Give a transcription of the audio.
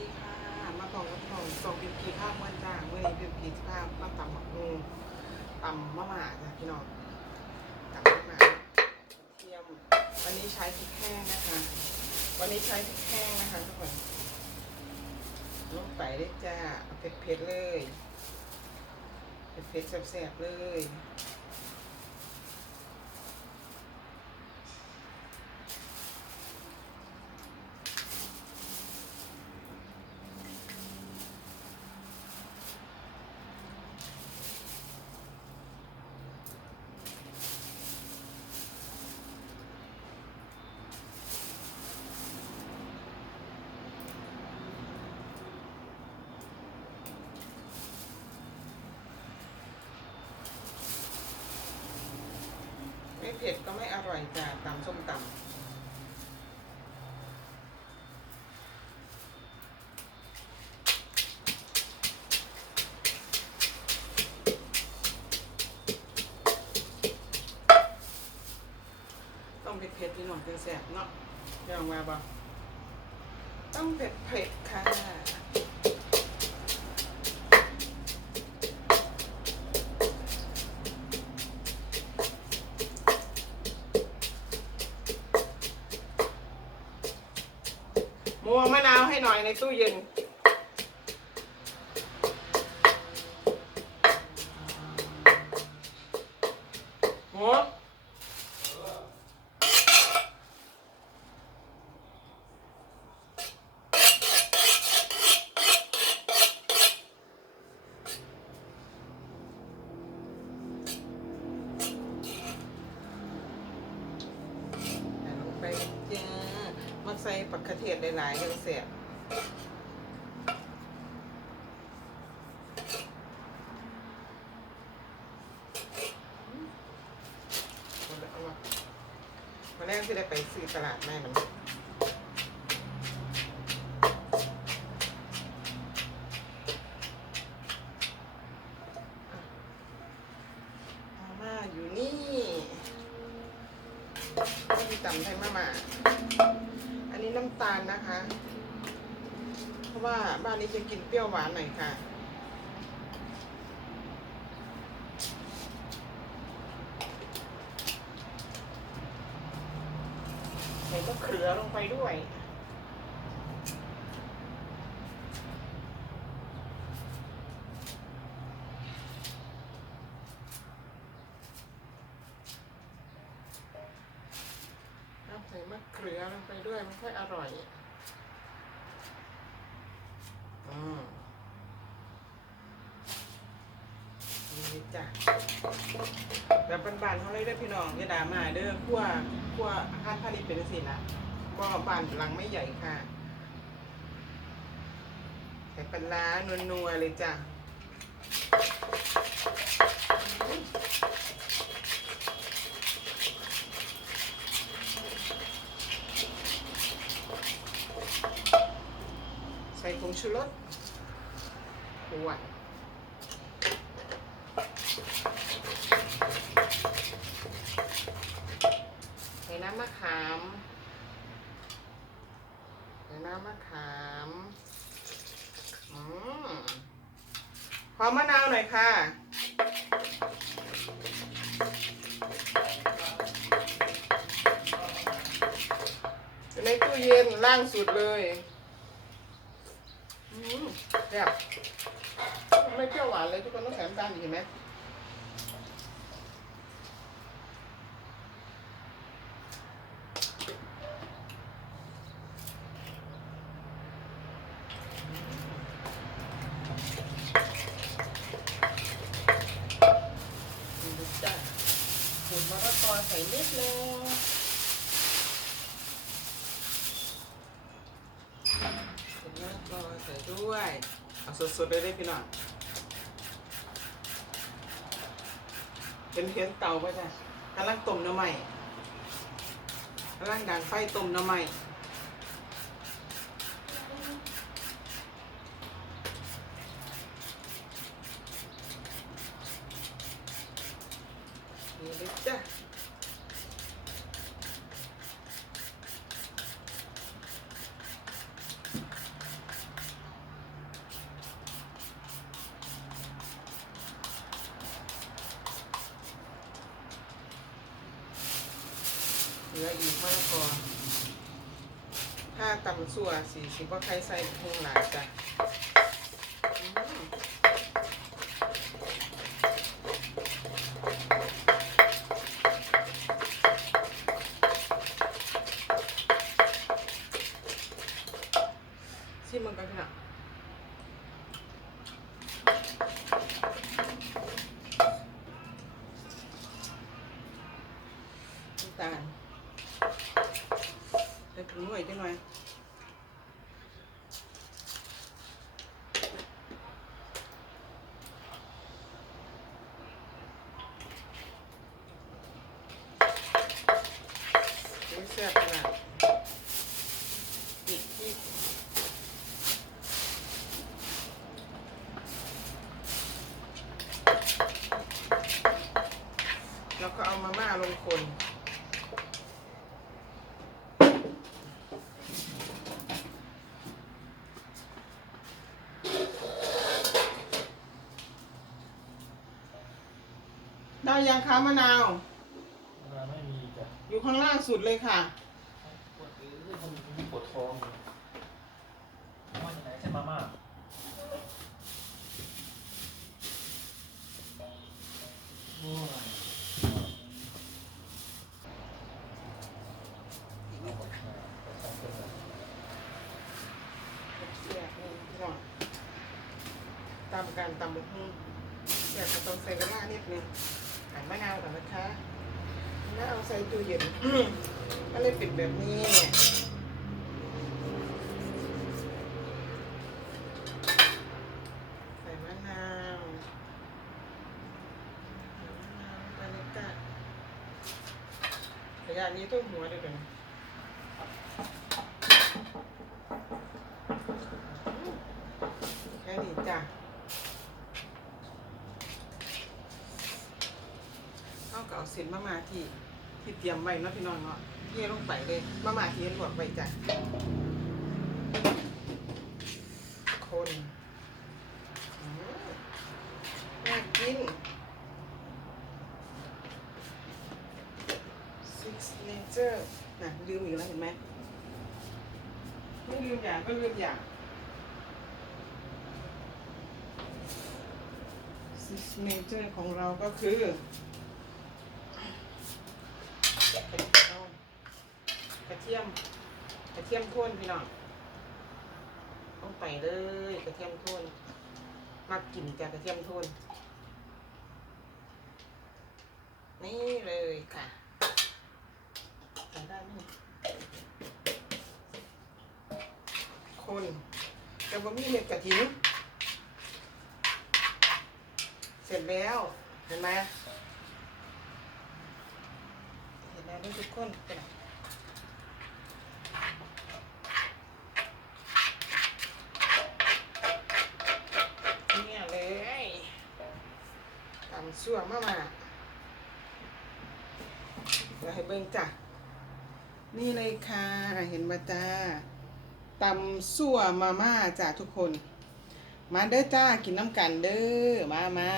ดีค่ะมาของกับของส่งพิมพ์กีข้าวเมื่อจ้าเมื่อนี้พิมพ์กีข้าวมาตำหมักงูตำมะหมาจ้ะพี่น้องตำมะหมากระเทียมวันนี้ใช้พริกแห้งนะคะ วันนี้ใช้พริกแห้งนะคะทุกคนลงไปเลยจ้าเอาเผ็ดๆเลยเผ็ดๆแซ่บๆเลย เผ็ดก็ไม่อร่อยจ้ะตำส้มตำต้องเผ็ดเผ็ดๆพี่น้องเป็นแสบเนาะพี่น้องมาบ่ต้องเผ็ดเผ็ดๆค่ะ ห้หน่อยในตู้เย็นหัวใส่ลงไปจ้ามักใส่ปักกระเทียมหลายๆยังเสียบ เอาละเอาละมาแรกที่ได้ไปซื้อตลาดแม่มันมาม่าอยู่นี่ที่จำได้มามาอันนี้น้ำตาลนะคะะว่าบ้านนี้จะกินเปรี้ยวหวานหน่อยค่ะ ใส่มะเขือลงไปด้วยใส่มะเขือลงไปด้วยมันค่อยอร่อย อืมนี่ จ้ะแบบบานๆเขาเลยได้อพี่น้องอย่าด่ามาเด้อขั้วขั้วอาหารพาณิชย์เป็นสินะก็บ้านหลังไม่ใหญ่ค่ะใส่ปลาร้านัวๆเลยจ้ะ ใส่ผงชูรสขวดใส่น้ำมะขาม ใส่น้ำมะขามอืมห อมมะนาวหน่อยค่ะ ในตู้เย็นล่างสุดเลยอืมแบบไม่เปรี้ยวหวานเลยทุกคนต้องใส่น้ำตาลอีกเห็นไหมนี่ดูจ้ะขูดมะละกอใส่นิดนึงขูดมะละกอใส่ด้ วยเอาสดๆเลยได้พี่น้องเห็นเห็นเตาป่ะจ้ะกำลังต้มน้ำใหม่กำลังดังไฟต้มน้ำใหม่นี่เลยจ้ะ ลื อีกมากกว่าถ้าตำสัวสี่สิบว่าใครใส่พุงหลายจ้ะอืมชิมมันกันค่ะน้ำตาลใส่ถุงหน่อยได้ไหมนี่แซ่บขนาดอีกที่แล้วก็เอามาม่าลงคนได้ยังคะมะนาว อยู่ข้างล่างสุดเลยค่ะ ปวดเออมันมีปวดท้องเลยมาจากไหนใช่มาม่าโอ้ยเสียบนี่พี่น้องตามการตำบุกหุ่งเสียบก็ต้องใส่เวลานิดนึงหั่นมะนาวก่อนนะคะ มะนาวใส่ตู้เย็นก็เลยปิดแบบนี้เนี่ยใส่มะนาวใส่มะนาวไปเลยจ้ะขยะนี้ต้องหัวด้วยกันแค่นี้จ้ะเอาก็เอาเส้นมามาที่ ที่เตรียมไว้เนาะพี่น้องเนาะเทลงไปเลยมามาเที่เห็นลวกไว้จ้ะคนอืมน่ากิน six nature น่ะลืมอีกแล้วเห็นไหมไม่ลืมอย่างก็ลืมอย่าง six nature ของเราก็คือ เอากระเทียม กระเทียมท่วนพี่น้องต้องไปเลยกระเทียมท่วนมากกินจากกระเทียมท่วนนี่เลยค่ะใส่ได้ไหมคนแต่ว่ามีเม็ดกระถิ่นเสร็จแล้ว เห็นไหม แล้วด้วยทุกคนเป็นเนี่ยเลยตำสั่วมามาเดี๋ยวให้เบิ่งจ้ะ นี่เลยค่ะ เห็นมาจ้าตำสั่วมาม่าจ้ะทุกคน มาเด้อจ้ากินน้ำกันเด้อมามา